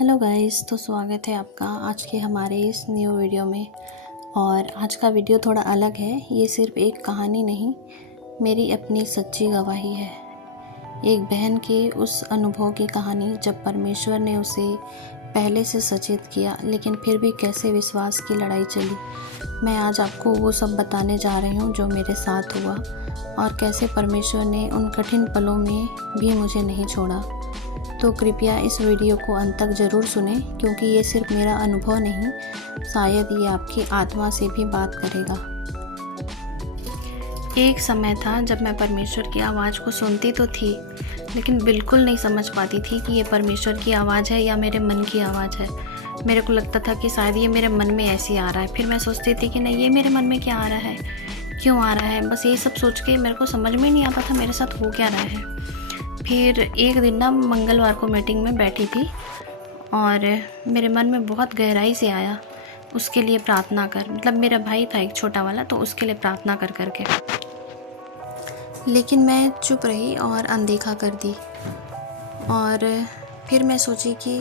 Hello guys, तो स्वागत है आपका आज के हमारे इस न्यू वीडियो में। और आज का वीडियो थोड़ा अलग है। ये सिर्फ एक कहानी नहीं, मेरी अपनी सच्ची गवाही है। एक बहन के उस अनुभव की कहानी जब परमेश्वर ने उसे पहले से सचेत किया, लेकिन फिर भी कैसे विश्वास की लड़ाई चली। मैं आज आपको वो सब बताने जा रही हूँ जो मेरे साथ हुआ और कैसे परमेश्वर ने उन कठिन पलों में भी मुझे नहीं छोड़ा। तो कृपया इस वीडियो को अंत तक ज़रूर सुनें, क्योंकि ये सिर्फ मेरा अनुभव नहीं, शायद ये आपकी आत्मा से भी बात करेगा। एक समय था जब मैं परमेश्वर की आवाज़ को सुनती तो थी, लेकिन बिल्कुल नहीं समझ पाती थी कि ये परमेश्वर की आवाज़ है या मेरे मन की आवाज़ है। मेरे को लगता था कि शायद ये मेरे मन में ऐसे आ रहा है। फिर मैं सोचती थी कि नहीं, ये मेरे मन में क्या आ रहा है, क्यों आ रहा है। बस यही सब सोच के मेरे को समझ में नहीं आता था मेरे साथ हो क्या रहा है। फिर एक दिन ना मंगलवार को मीटिंग में बैठी थी और मेरे मन में बहुत गहराई से आया, उसके लिए प्रार्थना कर। मतलब मेरा भाई था एक छोटा वाला, तो उसके लिए प्रार्थना कर करके। लेकिन मैं चुप रही और अनदेखा कर दी। और फिर मैं सोची कि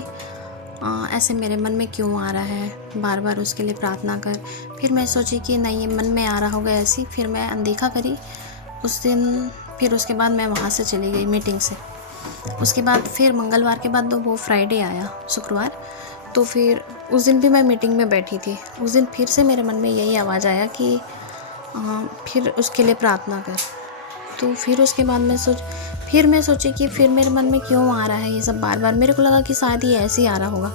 ऐसे मेरे मन में क्यों आ रहा है, बार बार उसके लिए प्रार्थना कर। फिर मैं सोची कि नहीं, ये मन में आ रहा होगा ऐसी। फिर मैं अनदेखा करी उस दिन। फिर उसके बाद मैं वहाँ से चली गई मीटिंग से। उसके बाद फिर मंगलवार के बाद तो वो फ्राइडे आया, शुक्रवार। तो फिर उस दिन भी मैं मीटिंग में बैठी थी। उस दिन फिर से मेरे मन में यही आवाज़ आया कि फिर उसके लिए प्रार्थना कर। तो फिर उसके बाद मैं सोची कि फिर मेरे मन में क्यों आ रहा है ये सब बार बार। मेरे को लगा कि शायद ये ऐसे ही आ रहा होगा।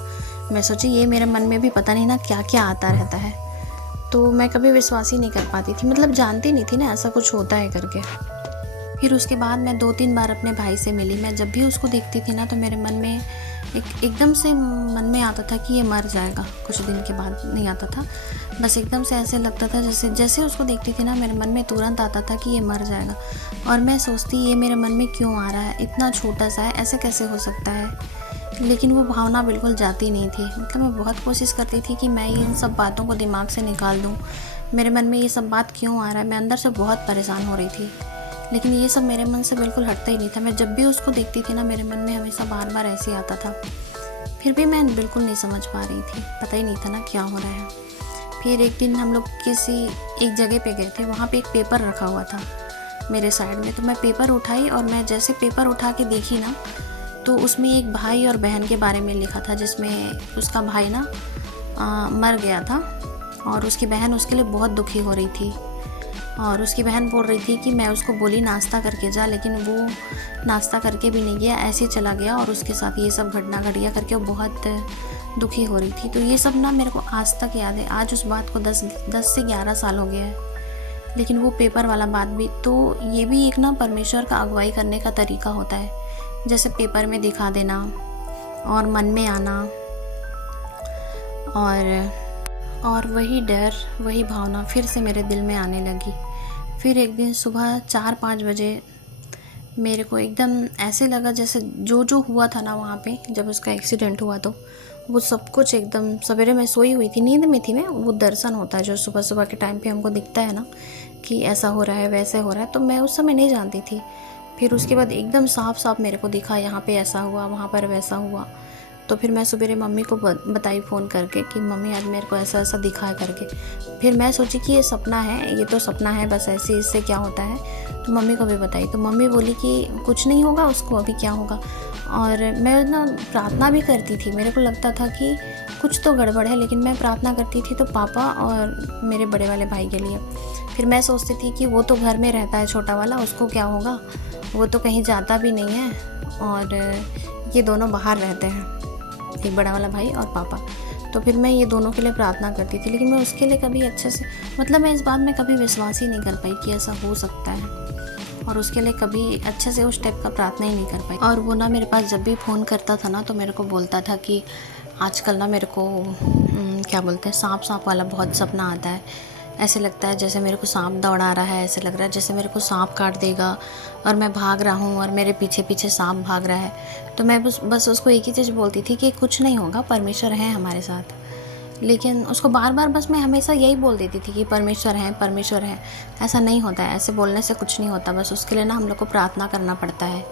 मैं सोची ये मेरे मन में भी पता नहीं ना क्या क्या आता रहता है। तो मैं कभी विश्वास ही नहीं कर पाती थी, मतलब जानती नहीं थी ना ऐसा कुछ होता है करके। फिर उसके बाद मैं 2-3 बार अपने भाई से मिली। मैं जब भी उसको देखती थी ना, तो मेरे मन में एकदम से मन में आता था कि ये मर जाएगा। कुछ दिन के बाद नहीं आता था, बस एकदम से ऐसे लगता था जैसे उसको देखती थी ना, मेरे मन में तुरंत आता था कि ये मर जाएगा। और मैं सोचती ये मेरे मन में क्यों आ रहा है, इतना छोटा सा है, ऐसे कैसे हो सकता है। लेकिन वो भावना बिल्कुल जाती नहीं थी। मतलब मैं बहुत कोशिश करती थी कि मैं इन सब बातों को दिमाग से निकाल दूँ। मेरे मन में ये सब बात क्यों आ रहा है, मैं अंदर से बहुत परेशान हो रही थी। लेकिन ये सब मेरे मन से बिल्कुल हटता ही नहीं था। मैं जब भी उसको देखती थी ना, मेरे मन में हमेशा बार बार ऐसे ही आता था। फिर भी मैं बिल्कुल नहीं समझ पा रही थी, पता ही नहीं था ना क्या हो रहा है। फिर एक दिन हम लोग किसी एक जगह पे गए थे, वहाँ पे एक पेपर रखा हुआ था मेरे साइड में। तो मैं पेपर उठाई और मैं जैसे पेपर उठा के देखी ना, तो उसमें एक भाई और बहन के बारे में लिखा था, जिसमें उसका भाई ना मर गया था और उसकी बहन उसके लिए बहुत दुखी हो रही थी। और उसकी बहन बोल रही थी कि मैं उसको बोली नाश्ता करके जा, लेकिन वो नाश्ता करके भी नहीं गया, ऐसे ही चला गया और उसके साथ ये सब घटना घट गया करके वो बहुत दुखी हो रही थी। तो ये सब ना मेरे को आज तक याद है। आज उस बात को 10 से 11 साल हो गया है। लेकिन वो पेपर वाला बात भी, तो ये भी एक ना परमेश्वर का अगुवाई करने का तरीका होता है। जैसे पेपर में दिखा देना और मन में आना, और वही डर, वही भावना फिर से मेरे दिल में आने लगी। फिर एक दिन सुबह 4-5 बजे मेरे को एकदम ऐसे लगा जैसे जो हुआ था ना वहाँ पे, जब उसका एक्सीडेंट हुआ, तो वो सब कुछ एकदम। सवेरे मैं सोई हुई थी, नींद में थी मैं। वो दर्शन होता है जो सुबह सुबह के टाइम पे हमको दिखता है ना, कि ऐसा हो रहा है, वैसे हो रहा है। तो मैं उस समय नहीं जानती थी। फिर उसके बाद एकदम साफ साफ मेरे को दिखा, यहाँ पे ऐसा हुआ, वहाँ पर वैसा हुआ। तो फिर मैं सवेरे मम्मी को बताई फ़ोन करके कि मम्मी आज मेरे को ऐसा ऐसा दिखा है करके। फिर मैं सोची कि ये सपना है, ये तो सपना है बस, ऐसे इससे क्या होता है। तो मम्मी को भी बताई, तो मम्मी बोली कि कुछ नहीं होगा उसको, अभी क्या होगा। और मैं ना प्रार्थना भी करती थी। मेरे को लगता था कि कुछ तो गड़बड़ है, लेकिन मैं प्रार्थना करती थी तो पापा और मेरे बड़े वाले भाई के लिए। फिर मैं सोचती थी कि वो तो घर में रहता है छोटा वाला, उसको क्या होगा, वो तो कहीं जाता भी नहीं है। और ये दोनों बाहर रहते हैं, एक बड़ा वाला भाई और पापा। तो फिर मैं ये दोनों के लिए प्रार्थना करती थी, लेकिन मैं उसके लिए कभी अच्छे से, मतलब मैं इस बात में कभी विश्वास ही नहीं कर पाई कि ऐसा हो सकता है। और उसके लिए कभी अच्छे से उस टाइप का प्रार्थना ही नहीं कर पाई। और वो ना मेरे पास जब भी फ़ोन करता था ना, तो मेरे को बोलता था कि आजकल ना मेरे को क्या बोलते हैं, सांप वाला बहुत सपना आता है। ऐसे लगता है जैसे मेरे को सांप दौड़ा रहा है, ऐसे लग रहा है जैसे मेरे को सांप काट देगा और मैं भाग रहा हूँ और मेरे पीछे पीछे सांप भाग रहा है। तो मैं बस उसको एक ही चीज़ बोलती थी कि कुछ नहीं होगा, परमेश्वर है हमारे साथ। लेकिन उसको बार बार बस मैं हमेशा यही बोल देती थी कि परमेश्वर है, परमेश्वर है। ऐसा नहीं होता है, ऐसे बोलने से कुछ नहीं होता। बस उसके लिए ना हम लोग को प्रार्थना करना पड़ता है,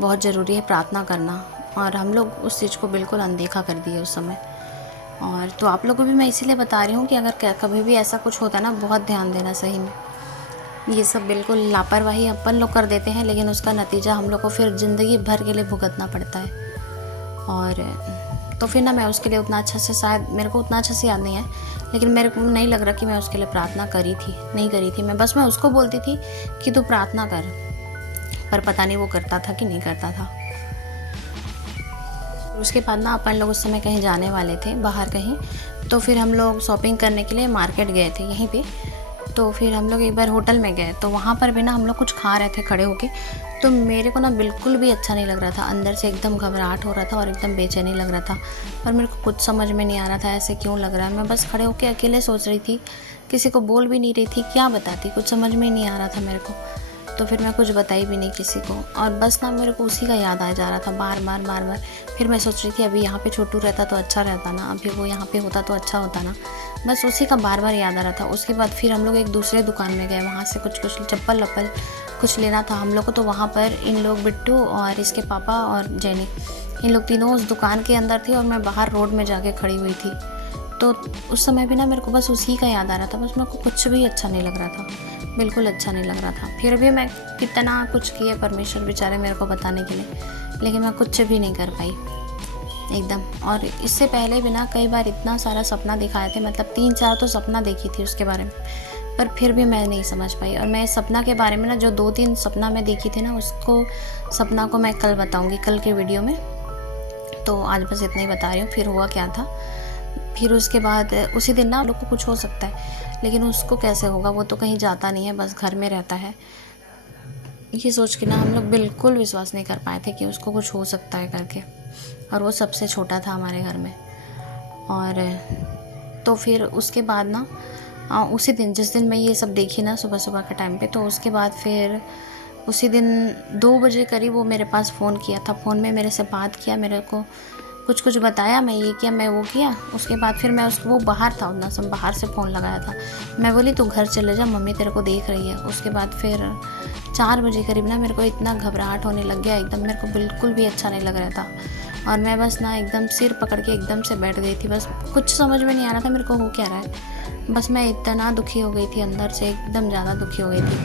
बहुत ज़रूरी है प्रार्थना करना। और हम लोग उस चीज़ को बिल्कुल अनदेखा कर दिए उस समय। और तो आप लोगों को भी मैं इसीलिए बता रही हूँ कि अगर कभी भी ऐसा कुछ होता है ना, बहुत ध्यान देना सही में। ये सब बिल्कुल लापरवाही अपन लोग कर देते हैं, लेकिन उसका नतीजा हम लोग को फिर ज़िंदगी भर के लिए भुगतना पड़ता है। और तो फिर ना मैं उसके लिए उतना अच्छा से, शायद मेरे को उतना अच्छा से याद नहीं है, लेकिन मेरे को नहीं लग रहा कि मैं उसके लिए प्रार्थना करी थी, नहीं करी थी। मैं उसको बोलती थी कि तू प्रार्थना कर, पर पता नहीं वो करता था कि नहीं करता था। उसके बाद ना अपन लोग उस समय कहीं जाने वाले थे, बाहर कहीं। तो फिर हम लोग शॉपिंग करने के लिए मार्केट गए थे यहीं पे। तो फिर हम लोग एक बार होटल में गए, तो वहाँ पर भी ना हम लोग कुछ खा रहे थे खड़े होके। तो मेरे को ना बिल्कुल भी अच्छा नहीं लग रहा था, अंदर से एकदम घबराहट हो रहा था और एकदम बेचैनी लग रहा था। और मेरे को कुछ समझ में नहीं आ रहा था ऐसे क्यों लग रहा है। मैं बस खड़े होके अकेले सोच रही थी, किसी को बोल भी नहीं रही थी, क्या बताती, कुछ समझ में नहीं आ रहा था मेरे को। तो फिर मैं कुछ बताई भी नहीं किसी को, और बस ना मेरे को उसी का याद आ जा रहा था बार बार। फिर मैं सोच रही थी अभी यहाँ पे छोटू रहता तो अच्छा रहता ना, अभी वो यहाँ पे होता तो अच्छा होता ना। बस उसी का बार याद आ रहा था। उसके बाद फिर हम लोग एक दूसरे दुकान में गए, वहाँ से कुछ चप्पल वप्पल कुछ लेना था हम लोग को। तो वहाँ पर इन लोग, बिट्टू और इसके पापा और जेनी, इन लोग तीनों उस दुकान के अंदर थे और मैं बाहर रोड में जाके खड़ी हुई थी। तो उस समय भी ना मेरे को बस उसी का याद आ रहा था। बस मेरे को कुछ भी अच्छा नहीं लग रहा था, बिल्कुल अच्छा नहीं लग रहा था। फिर भी मैं कितना कुछ किया परमेश्वर बेचारे मेरे को बताने के लिए, लेकिन मैं कुछ भी नहीं कर पाई एकदम। और इससे पहले भी ना कई बार इतना सारा सपना दिखाए थे, मतलब 3-4 तो सपना देखी थी उसके बारे में, पर फिर भी मैं नहीं समझ पाई। और मैं इस सपना के बारे में ना, जो 2-3 सपना मैं देखी थी ना, उसको सपना को मैं कल बताऊँगी, कल के वीडियो में। तो आज बस इतना ही बता रही हूँ फिर हुआ क्या था। फिर उसके बाद उसी दिन ना लोग को कुछ हो सकता है, लेकिन उसको कैसे होगा, वो तो कहीं जाता नहीं है, बस घर में रहता है। ये सोच के ना हम लोग बिल्कुल विश्वास नहीं कर पाए थे कि उसको कुछ हो सकता है करके। और वो सबसे छोटा था हमारे घर में। और तो फिर उसके बाद ना उसी दिन, जिस दिन मैं ये सब देखी ना सुबह के टाइम पे, तो उसके बाद फिर उसी दिन 2 बजे करीब वो मेरे पास फ़ोन किया था। फ़ोन में मेरे से बात किया, मेरे को कुछ बताया, मैं ये किया, मैं वो किया। उसके बाद फिर मैं उसको, वो बाहर था उतना समय, बाहर से फ़ोन लगाया था। मैं बोली तू घर चले जा, मम्मी तेरे को देख रही है। उसके बाद फिर 4 बजे करीब ना मेरे को इतना घबराहट होने लग गया एकदम, मेरे को बिल्कुल भी अच्छा नहीं लग रहा था। और मैं बस ना एकदम सिर पकड़ के एकदम से बैठ गई थी। बस कुछ समझ में नहीं आ रहा था मेरे को हो क्या रहा है। बस मैं इतना दुखी हो गई थी, अंदर से एकदम ज़्यादा दुखी हो गई थी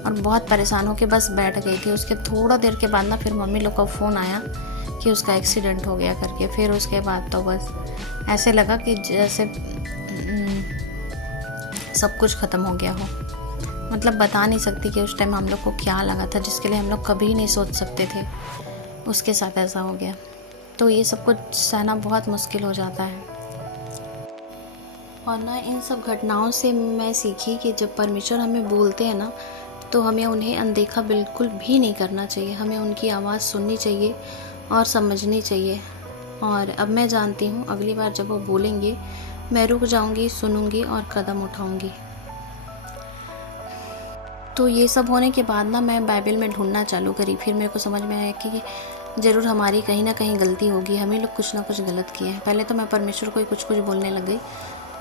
और बहुत परेशान होकर बस बैठ गई थी। उसके थोड़ा देर के बाद ना फिर मम्मी लोग का फ़ोन आया कि उसका एक्सीडेंट हो गया करके। फिर उसके बाद तो बस ऐसे लगा कि जैसे सब कुछ ख़त्म हो गया हो। मतलब बता नहीं सकती कि उस टाइम हम लोग को क्या लगा था, जिसके लिए हम लोग कभी नहीं सोच सकते थे, उसके साथ ऐसा हो गया। तो ये सब कुछ सहना बहुत मुश्किल हो जाता है। और ना इन सब घटनाओं से मैं सीखी कि जब परमेश्वर हमें बोलते हैं ना, तो हमें उन्हें अनदेखा बिल्कुल भी नहीं करना चाहिए। हमें उनकी आवाज़ सुननी चाहिए और समझनी चाहिए। और अब मैं जानती हूँ अगली बार जब वो बोलेंगे, मैं रुक जाऊँगी, सुनूँगी और कदम उठाऊँगी। तो ये सब होने के बाद ना मैं बाइबल में ढूंढना चालू करी। फिर मेरे को समझ में आया कि ज़रूर हमारी कहीं ना कहीं गलती होगी, हमें लोग कुछ ना कुछ गलत किए हैं। पहले तो मैं परमेश्वर को ही कुछ बोलने लग गई।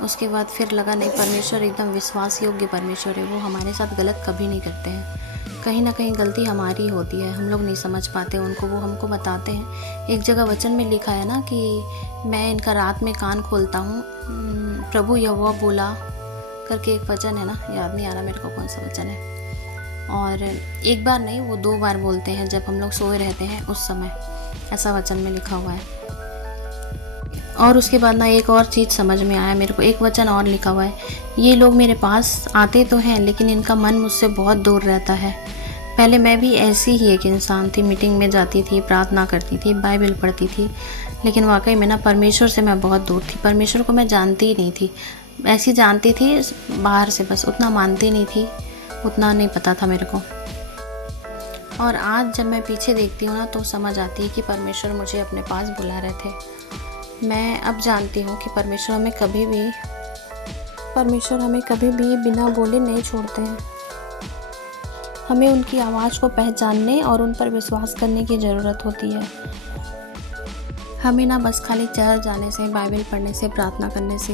उसके बाद फिर लगा नहीं, परमेश्वर एकदम विश्वास योग्य परमेश्वर है, वो हमारे साथ गलत कभी नहीं करते हैं। कहीं ना कहीं गलती हमारी होती है, हम लोग नहीं समझ पाते उनको, वो हमको बताते हैं। एक जगह वचन में लिखा है ना कि मैं इनका रात में कान खोलता हूँ, प्रभु यहोवा बोला करके एक वचन है ना, याद नहीं आ रहा मेरे को कौन सा वचन है। और एक बार नहीं, वो 2 बार बोलते हैं जब हम लोग सोए रहते हैं उस समय, ऐसा वचन में लिखा हुआ है। और उसके बाद ना एक और चीज़ समझ में आया मेरे को, एक वचन और लिखा हुआ है, ये लोग मेरे पास आते तो हैं लेकिन इनका मन मुझसे बहुत दूर रहता है। पहले मैं भी ऐसी ही एक इंसान थी, मीटिंग में जाती थी, प्रार्थना करती थी, बाइबल पढ़ती थी, लेकिन वाकई में ना परमेश्वर से मैं बहुत दूर थी। परमेश्वर को मैं जानती ही नहीं थी, ऐसी जानती थी बाहर से, बस उतना मानती नहीं थी, उतना नहीं पता था मेरे को। और आज जब मैं पीछे देखती हूँ ना, तो समझ आती है कि परमेश्वर मुझे अपने पास बुला रहे थे। मैं अब जानती हूँ कि परमेश्वर हमें कभी भी बिना बोले नहीं छोड़ते हैं। हमें उनकी आवाज़ को पहचानने और उन पर विश्वास करने की ज़रूरत होती है। हमें ना बस खाली चर्च जाने से, बाइबल पढ़ने से, प्रार्थना करने से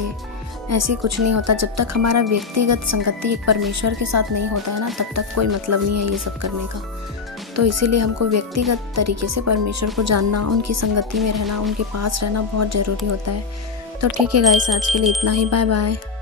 ऐसे कुछ नहीं होता। जब तक हमारा व्यक्तिगत संगति एक परमेश्वर के साथ नहीं होता है ना, तब तक कोई मतलब नहीं है ये सब करने का। तो इसीलिए हमको व्यक्तिगत तरीके से परमेश्वर को जानना, उनकी संगति में रहना, उनके पास रहना बहुत ज़रूरी होता है। तो ठीक है गाइस, आज के लिए इतना ही। Bye bye.